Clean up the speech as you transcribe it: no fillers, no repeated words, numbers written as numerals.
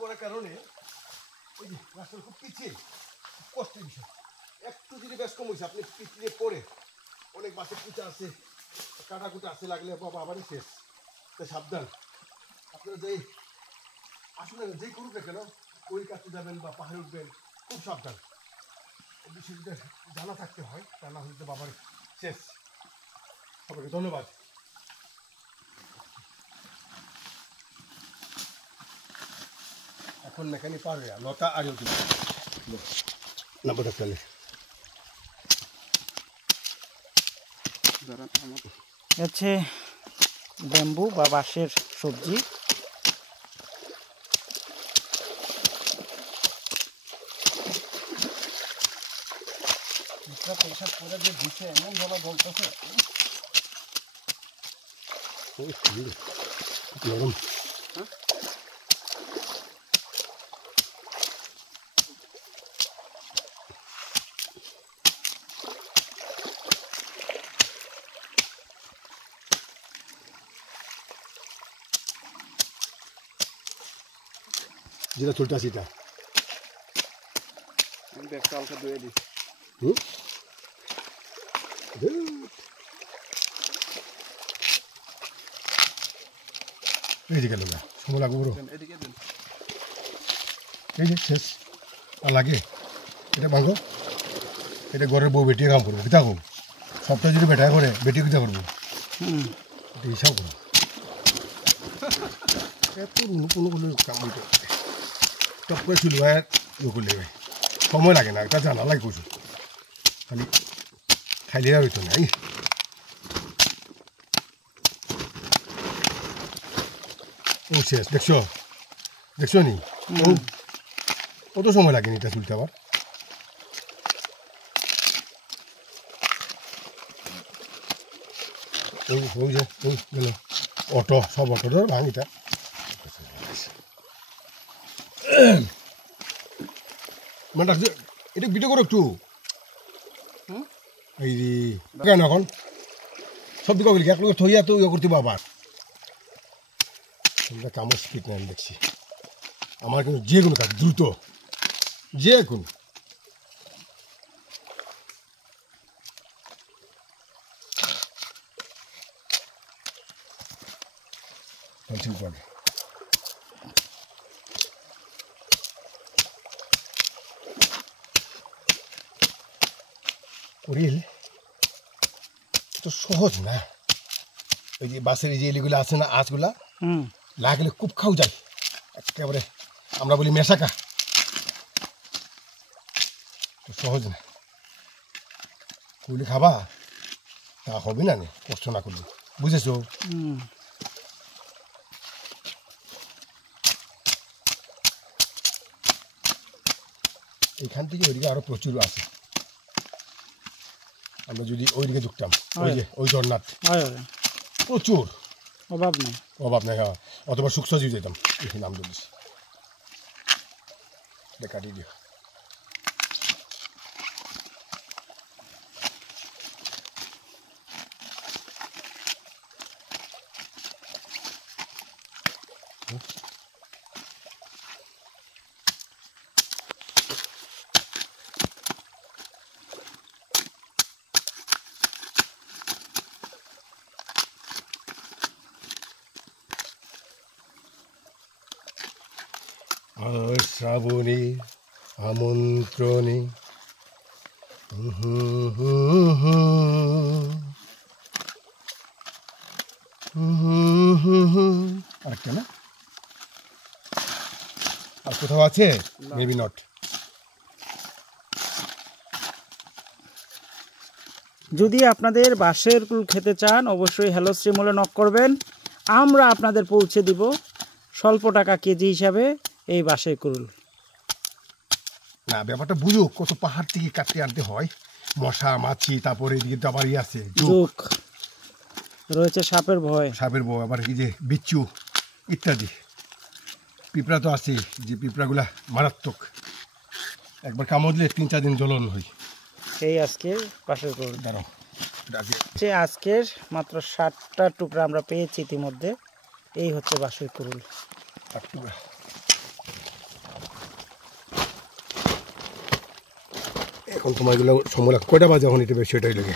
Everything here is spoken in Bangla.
পড়ার কারণে ওই যে রাস্তাটা খুব পিছিয়ে, কষ্টের বিষয়। একটু যদি ব্যাস কম হয়েছে, আপনি পিছিয়ে পড়ে অনেক বাসের কুচা আছে, কাটা কুচা আছে, লাগলে বাবা আবারই শেষ। তাই সাবধান। আপনারা যেই আসলে যেই করুক না কেন, ওই কাছে যাবেন বা পাহাড়ে উঠবেন, খুব সাবধান। এই বিষয়টা জানা থাকতে হয়, তা না হলে তো বাবার শেষ। সবাইকে ধন্যবাদ। এখন মেকানি পারবে লতা আর না বোধ চলে হচ্ছে ব্যাম্বু বা বাঁশের সবজি। পেশাব করে যে দিচ্ছে এমন ভাবে বলতেছে গরম। যেটা চলতে আসি এটা আমি ব্যাগটা হালকা ধুয়ে দিই। এই যে গেল না, সময় লাগবে বড়। এদিকে দিন। এই যে শেষ আর লাগে। এটা ভাঙো, এটা ঘরের বউ বেটিয়ে কাম করবো, কিতা করবো? সপ্তাহে যদি বেটা করে বেটি কিতা করবো? এটা হিসাব করবো। কোনো কোনো কাম হইতে টপ করে চুল ভাই করলে সময় লাগে না, এটা জানা লাগে কিছু, খালি খাইলে আর হইতো না। ও শেষ, দেখছো দেখছো নি? কত সময় লাগেনি এটা চুলতে আবার? ওই যে ওই গেল অটো, সব অটো ধর ভাঙ এটা। মানে এটা ভিডিও করো একটু। এই যে কেন এখন সব দিকে বলি এক লোক থইয়া তো ইয়ে করতে আবার কামড় স্পিড নেই। আমি দেখছি আমার কিন্তু যে কোনো কাজ দ্রুত, যে কোনো পড়ে করিল তো সহজ না। ওই যে বাসের যে এলিগুলো আছে না, আঁচগুলা লাগলে খুব খাও যায় একেবারে, আমরা বলি মেশাকা। সহজ না, করলে খাবা তা হবে না, কষ্ট না করলে, বুঝেছো? এখান থেকে ওইদিকে আরো প্রচুর আছে। আমরা যদি ওইদিকে ঢুকতাম, ওই যে ওই জগন্নাথ প্রচুর, অভাব নেই, অভাব নাই। অথবা সুখসজিও যেতাম, নাম বলিস কাটিয়ে দিও। আর শ্রাবণী আমন্ত্রণে আরেকটা না, আর কোথাও আছে? Maybe not. যদি আপনাদের বাঁশের কুল খেতে চান অবশ্যই হ্যালো শ্রীমলে নক করবেন, আমরা আপনাদের পৌঁছে দিব স্বল্প টাকা কেজি হিসাবে এই বাঁশের কুল। না ব্যাপারটা বুঝো, কত পাহাড় থেকে কাটতে আনতে হয়, মশা মাছি, তারপরে এদিকে তো আবার আছে জোক রয়েছে, সাপের ভয়, সাপের ভয়, আবার এই যে বিচ্ছু ইত্যাদি। পিঁপড়া তো আছে, যে পিঁপড়াগুলা মারাত্মক, একবার কামড় দিলে 3-4 দিন জ্বলন হয়। সেই আজকের বাঁশের কুল। দাঁড়াও, আজকের মাত্র 60টা টুকরা আমরা পেয়েছি ইতিমধ্যে। এই হচ্ছে বাঁশের কুল। এখন তোমার এগুলো সময় কয়টা বাজে এখন এটা বেশি এটাই লাগে